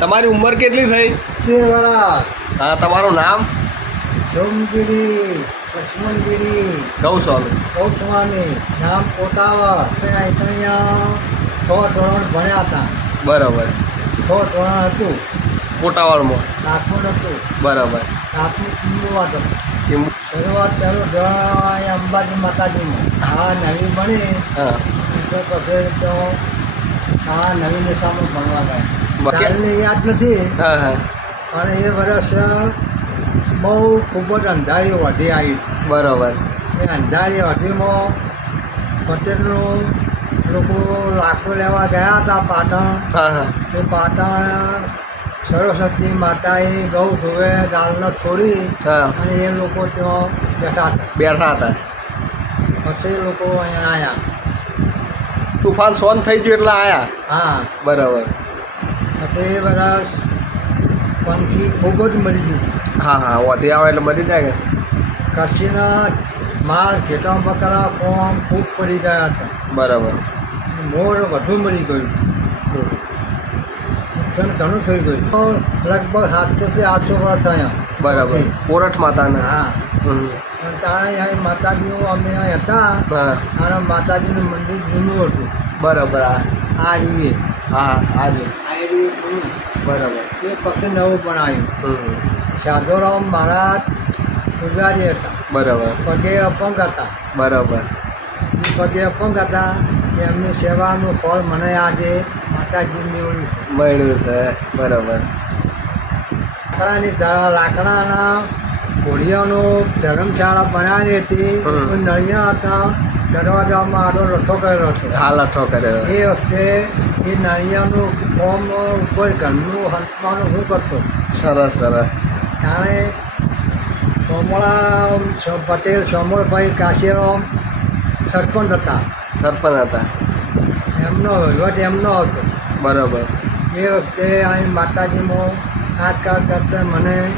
તમારી ઉંમર કેટલી થઈ? તેર વર્ષ હા તમારું નામ? સોમગીરી લક્ષ્મણગીરી. ગૌસ્વામી. ગૌસ્વામી. નામ ત્યાં અહીંયા છ ધોરણ ભણ્યા હતા. બરાબર. છ ધોરણ હતું. કોટાવાળમાં સાતમું હતું. બરાબર. સાતમું હતું. શરૂઆત પહેલો ધોરણ અહીંયા અંબાજી માતાજીમાં શાળા નવી ભણી હા. તો પછી તો શાળા નવી નિશામાં ભણવા ગયા ચાલને યાદ નથી. અને એ વર્ષ બહુ ખૂબ જ અંધારી વધી આવી. બરાબર. એ અંધારી વધીમાં પટેલનું લોકો લાખો લેવા ગયા હતા પાટણ. એ પાટણ સરસ્વતી માતાએ ગૌ ધોવે ગાલને છોડી અને એ લોકો ત્યાં બેઠા હતા. બેઠા હતા. પછી લોકો અહીંયા આવ્યા તુફાન સોન થઈ ગયું એટલે આવ્યા હા. બરાબર. પછી એ બધા પંખી ખૂબ જ મરી ગયું છે. હા હા વધી આવે એટલે મરી જાય કે કશીના માલ ઘેટા બકરા કોમ ખૂબ પડી ગયા હતા. બરાબર. મોર વધુ મરી ગયું. નુકસાન ઘણું થઈ ગયું. લગભગ સાતસોથી આઠસો વર્ષ અહીંયા બરાબર. કોરઠ માતાના. હા. તાણે અહીં માતાજીનું અમે અહીં હતા. અને માતાજીનું મંદિર જૂનું હતું. બરાબર આ રીવે હા આજે આ બરાબર. એ પછી નવું બનાવ્યું. આવ્યું સાધુરામ મહારાજ પૂજારી હતા. બરાબર. પગે અપંગ હતા. બરાબર. પગે અપંગ હતા. એમની સેવાનું ફળ મને આજે માતાજી મેળવ્યું છે. મળ્યું છે. બરાબર. લાકડાની ધારા લાકડાના ઘોડિયાનો ધર્મશાળા બનાવી હતી. નળિયા હતા. દરવાજામાં આડો લઠ્ઠો કરેલો હતો. હા લઠ્ઠો કરેલો એ વખતે એ નળિયાનું ફોર્મ ઉપર ઘરનું હંસવાનું હું કરતો. સરસ સરસ. જાણે સોમળા પટેલ સોમળભાઈ કાશીરામ સરપંચ હતા. સરપંચ હતા. એમનો વહીવટ એમનો હતો. બરાબર. એ વખતે અહીં માતાજીમાં આજકાલ કરતા મને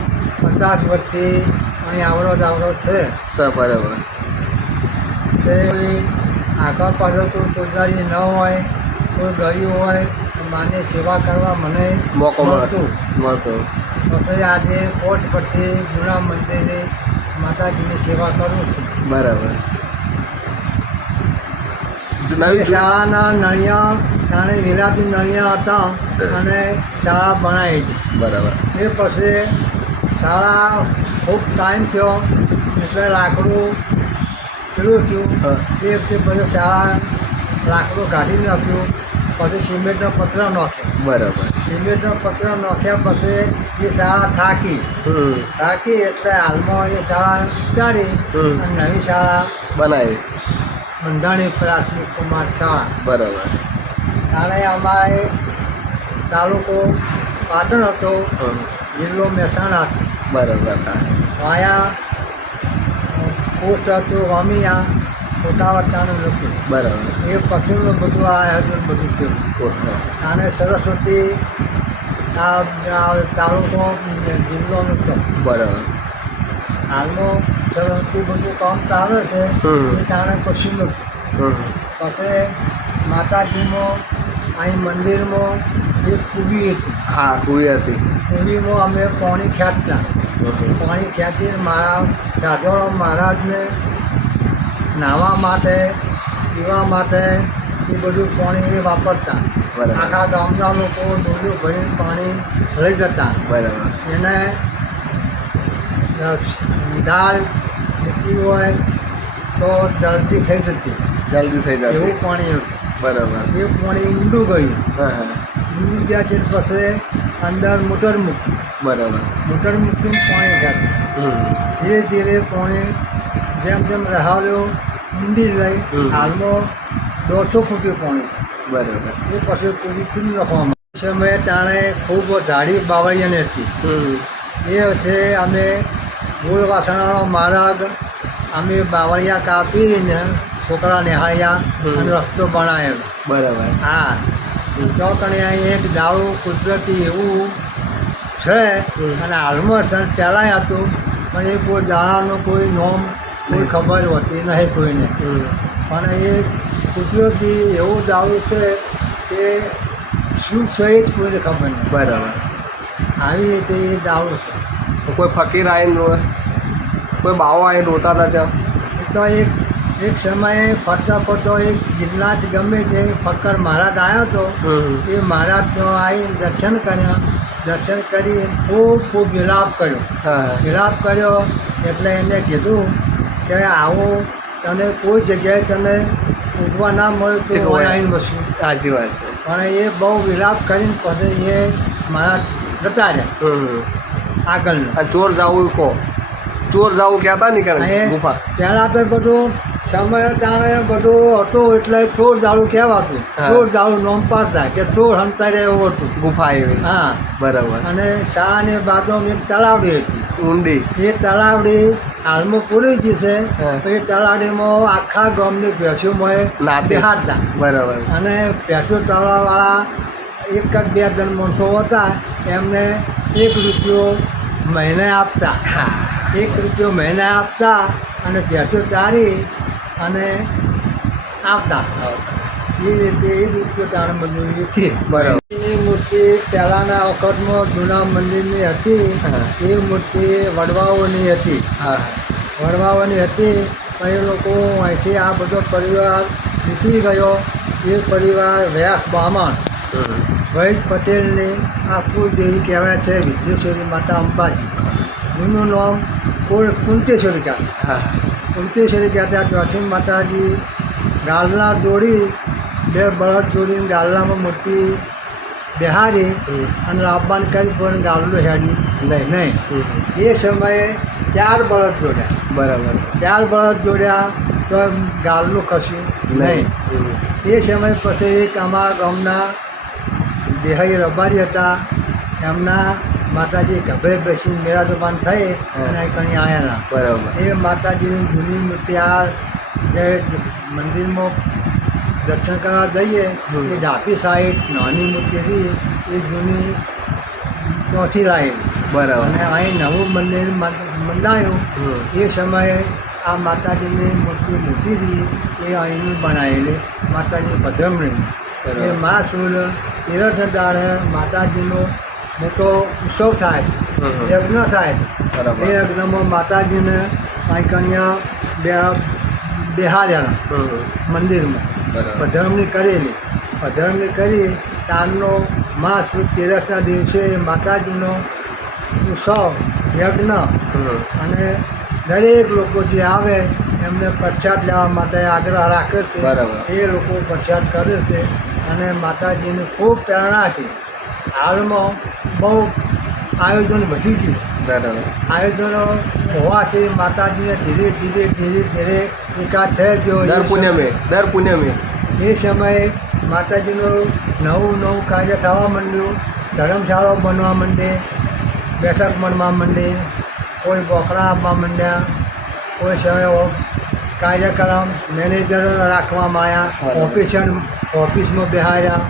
પચાસ વર્ષથી અહીં આવડો જ આવડો છે. સ બરાબર. તે આગળ પાછળ કોઈ પૂજારી ન હોય કોઈ ગરીબ હોય માની સેવા કરવા મને મોકો મળતો. મળતો. પછી આજે કોટ પરથી જૂના મંદિરે માતાજીની સેવા કરું છું. બરાબર. શાળાના નળિયા જાણે વિલાતી નળિયા હતા અને શાળા બનાવી હતી. બરાબર. એ પછી શાળા ખૂબ ટાઈમ થયો એટલે લાકડું પેલું થયું. એ વખતે પછી શાળા લાકડું કાઢી નાખ્યું પછી સિમેન્ટનો પતરા નાખ્યો બરાબર. સિમેન્ટનો પતરા નાખ્યા પછી એ શાળા થાકી. થાકી એટલે હાલમાં એ શાળા ઉતારી અને નવી શાળા બનાવી. બંધાણી પ્રાથમિક કુમાર શાળા. બરાબર. ત્યારે અમારે તાલુકો પાટણ હતો. જિલ્લો મહેસાણા. હતો બરાબર. વાયા પોસ્ટ હતું વામિયા કોટાવતાનું હતું. બરાબર. એ પશુનું બધું આ આયોજન બધું થયું. અને સરસ્વતી આ તાલુકો જિલ્લો નહોતો બરાબર. હાલમાં સરસ્વતી બધું કામ ચાલે છે એ કારણે કશું નથી પછી માતાજીમાં અહીં મંદિરમાં એક કુવી હતી. હા કુવી હતી. કુવીમાં અમે પાણી હમ. પાણી ખેંચી મારા સાધુરામ મહારાજને નાહવા માટે પીવા માટે એ બધું પાણી એ વાપરતા. આખા ગામના લોકો ડોલું ભરીને પાણી લઈ જતા. બરાબર. એને દાળ મૂકી હોય તો જલ્દી થઈ જતી. જલ્દી થઈ એવું પાણી બરાબર. એ પાણી ઊંડું ગયું. ઊંડી ગયા છે પછી અંદર મોટર મૂકી બરાબર. મોટર મૂકીને પાણી હમ. ધીરે ધીરે પાણી જેમ જેમ રહાવ્યો ઊંડી લઈ હાલમાં દોઢસો ફૂટી પાણી બરાબર. એ પછી પૂરી ખુલ્લી રાખવામાં સમયે તાણે ખૂબ ઝાડી બાવળિયાની હતી. એ છે અમે મૂળ વાસણાનો માર્ગ અમે બાવળિયા કાપીને છોકરા નિહાળ્યા અને રસ્તો બનાવ્યો. બરાબર. હા. તો કણે એક દારૂ કુદરતી એવું છે અને હાલમાં છે પહેલાંય હતું પણ એ કોઈ દાણાનું કોઈ નોમ કોઈ ખબર હોતી નહીં કોઈને. પણ એ કુદરતી એવું દાવો છે કે શું સહિત કોઈને ખબર નહીં. બરાબર. આવી રીતે એ દાવો છે. કોઈ ફકીર આવીને કોઈ બાવો આવીને રોતા હતા ત્યાં? એ તો એક એક સમયે ફરતા ફરતો એક ગિરનાર ગમે તે ફક્કર મહારાજ આવ્યો હતો એ મહારાજનો આવીને દર્શન કર્યા. દર્શન કરી ખૂબ ખૂબ વિલાપ કર્યો. વિલાપ કર્યો એટલે એને કીધું કે આવો તને કોઈ જગ્યાએ તને ઉઠવા ના મળે તે આવીને બસવું સાચી વાત છે. પણ એ બહુ વિલાપ કરીને પછી એ મારા જતા રહ્યા. આગળ ચોર જાવું કહો. ચોર જાવું કહેતા નહીં કરે ગુફા? પહેલાં તો બધું સમય તાણે બધું હતું એટલે ચોર દારૂ કહેવાતું. ચોર દારૂ નોમ પાડતા કે સોળ હંતારે એવું હતું. ગુફા એવી હા. બરાબર. અને શાળાની બાજુમાં એક તળાવડી હતી. ઊંડી. એ તળાવડી હાલમાં પૂરી ગઈ છે. તો એ તળાવડીમાં આખા ગામની ભેંસો મળે નાતે. હાથતા બરાબર. અને ભેંસો તળાવવાળા એક જ બે જણ માણસો હતા. એમને એક રૂપિયો મહિને આપતા. એક રૂપિયો મહિને આપતા અને ભેંસો ચારી અને આપતા એ રીતે એ રૂપિયો તાણ મજૂરી છે બરાબર. મૂર્તિ પહેલાંના વખતમાં જૂના મંદિરની હતી એ મૂર્તિ વડવાઓની હતી. હા. વડવાઓની હતી એ લોકો અહીંથી આ બધો પરિવાર નીકળી ગયો. એ પરિવાર વ્યાસ બામણ. વૈદ પટેલની આ કુળદેવી કહેવાય છે વિઘ્નેશ્વરી માતા અંબાજી. એનું નામ કુલ કુંતેશ્વરી કહેતા હા. કુંતેશ્વરી કહેતા ચોથી માતાજી ગાલના જોડી બે બળદ જોડીને ગાલનામાં મૂર્તિ બેહારી. અને લાભવાન કરી પણ ગાલનું હેડ્યું નહીં નહીં એ સમયે ચાર બળદ જોડ્યા બરાબર ચાર બળદ જોડ્યા તો ગાલનું કશું નહીં એ સમય પછી એક અમારા ગામના દેહાઈ રબારી હતા એમના માતાજી ગભરે બેસી મેળા દબાણ થઈ અને કણી આવ્યા બરાબર એ માતાજીની જૂની મૂર્તિ આ જે મંદિરમાં દર્શન કરવા જઈએ. એ ડાબી સાઈડ નાની મૂર્તિ હતી એ જૂની ત્યાંથી લાવેલી બરાબર અને અહીં નવું મંદિર મંડાયું એ સમયે આ માતાજીની મૂર્તિ મૂકી હતી એ અહીંની બનાવેલી માતાજી ભદ્રમણી. એ મા સૂર્ય તીરથ દાડે માતાજીનો મોટો ઉત્સવ થાય. યજ્ઞ થાય બરાબર. એ યજ્ઞમાં માતાજીને અહીં કણિયા બે બેહાડ્યા. મંદિરમાં પધરામણી કરેલી. પધરામણી કરી તારનો માસ તેરસના દિવસે માતાજીનો ઉત્સવ યજ્ઞ અને દરેક લોકો જે આવે એમને પ્રસાદ લેવા માટે આગ્રહ રાખે છે. એ લોકો પ્રસાદ કરે છે અને માતાજીની ખૂબ પ્રેરણા છે. હાલમાં બહુ આયોજન વધી ગયું છે. આયોજનો હોવાથી માતાજીને ધીરે ધીરે ધીરે ધીરે વિકાસ થઈ ગયો દર પુણ્યમે દર પુણ્યમે. એ સમયે માતાજીનું નવું નવું કાર્ય થવા માંડ્યું. ધર્મશાળાઓ બનવા માંડે બેઠક મળવા માંડી કોઈ બોકડા આપવા માંડ્યા કોઈ સમય કાર્યક્રમ મેનેજર રાખવામાં આવ્યા. ઓફિસર ઓફિસમાં બેહાર્યા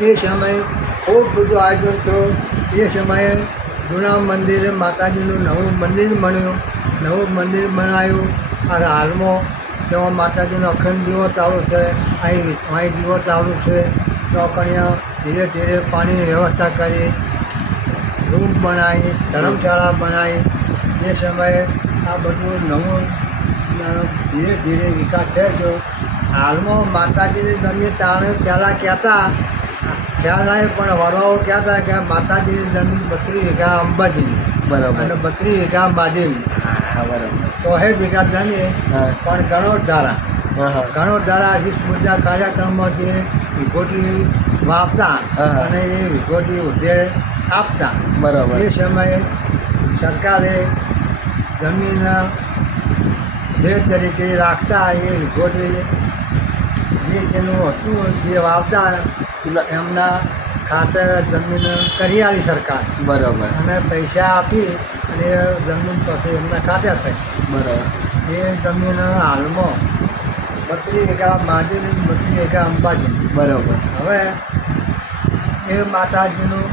એ સમયે ખૂબ બધું આયોજન થયું. એ સમયે જૂના મંદિરે માતાજીનું નવું મંદિર બન્યું. નવું મંદિર બનાવ્યું. અને હાલમાં તેમાં માતાજીનો અખંડ દીવો ચાલુ છે, અહીં અહીં દીવો ચાલુ છે ચોકણીઓ ધીરે ધીરે પાણીની વ્યવસ્થા કરી, રૂમ બનાવી, ધર્મશાળા બનાવી. એ સમયે આ બધું નવું ધીરે ધીરે વિકાસ થઈ ગયો હાલમાં માતાજીની તમે તાણે પહેલાં કહેતા ખ્યાલ આવે પણ વરવાઓ થાય કે માતાજીની જમીન બત્રીસ વીઘા અંબાજીની. બરાબર. અને બત્રીસ વીઘા મહાદેવની હા બરાબર. ચોહે વીઘા જમીન પણ ગણોટ ધારા. ગણોટ ધારા વીસ મુદ્દા કાર્યક્રમમાં જે વિગોટી વાપતા અને એ વિગોટી ઉધેર આપતા. બરાબર. એ સમયે સરકારે જમીન ભેટ તરીકે રાખતા એ વિગોટી જે તેનું હતું જે વાવતા એમના ખાતર જમીન કરી આવી સરકાર. બરાબર. અને પૈસા આપી અને જમીન પછી એમના ખાતર થઈ બરાબર. એ જમીન હાલમાં બત્રી એકા મહાદેવની બત્રી એકા અંબાજી બરાબર. હવે એ માતાજીનું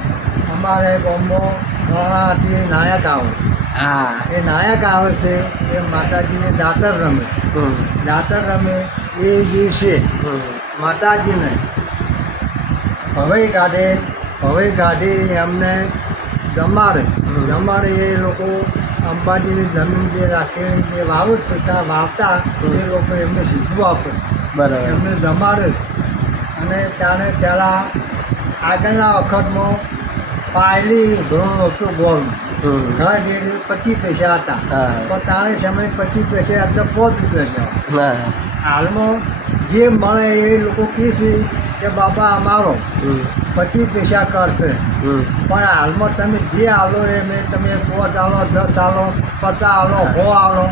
અમારે ગામમાં ઘણાથી નાયક આવે છે. હા. એ નાયક આવે છે એ માતાજીને દાતર રમે છે. દાતર રમે એ દિવસે. માતાજીને ભવાઈ કાઢે હવે ગાડી એમને જમાડે હમ. જમાડે એ લોકો અંબાજીની જમીન જે રાખે જે વાવ છે વાવતા એ લોકો એમને સીધું આપે છે. બરાબર. એમને જમાડે છે. અને ત્યારે પહેલાં આગળના વખતમાં પાયલી ધોરણ હતું ગોળ ઘણા ડેરી પચીસ પૈસા હતા. પણ તાણે સમય પચીસ પૈસા એટલે પાંચ રૂપિયા જવા હાલમાં જે મળે એ લોકો કહે છે કે બાબા અમારો. પછી પૈસા કરશે. પણ હાલમાં તમે જે આલો એ મેં તમે પોચ આલો દસ આલો પચાસ આલો હો આલો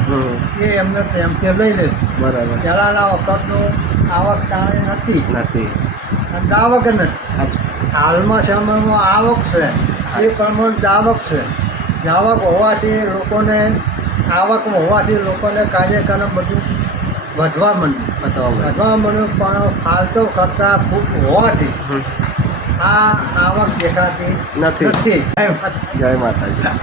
એ એમને પ્રેમથી લઈ લેશે. બરાબર. પહેલાંના વખતનું આવક તાણે નથી. નથી. અને દાવક નથી. હાલમાં સમયમાં આવક છે. એ પ્રમાણે દાવક છે. દાવક હોવાથી લોકોને આવક હોવાથી લોકોને કાર્યક્રમ બધું વધવા માંડ્યું વધવા માંડ્યું પણ ફાલતુ ખર્ચા ખૂબ હોવાથી આ આવક દેખાતી નથી. નથી. જય માતાજી.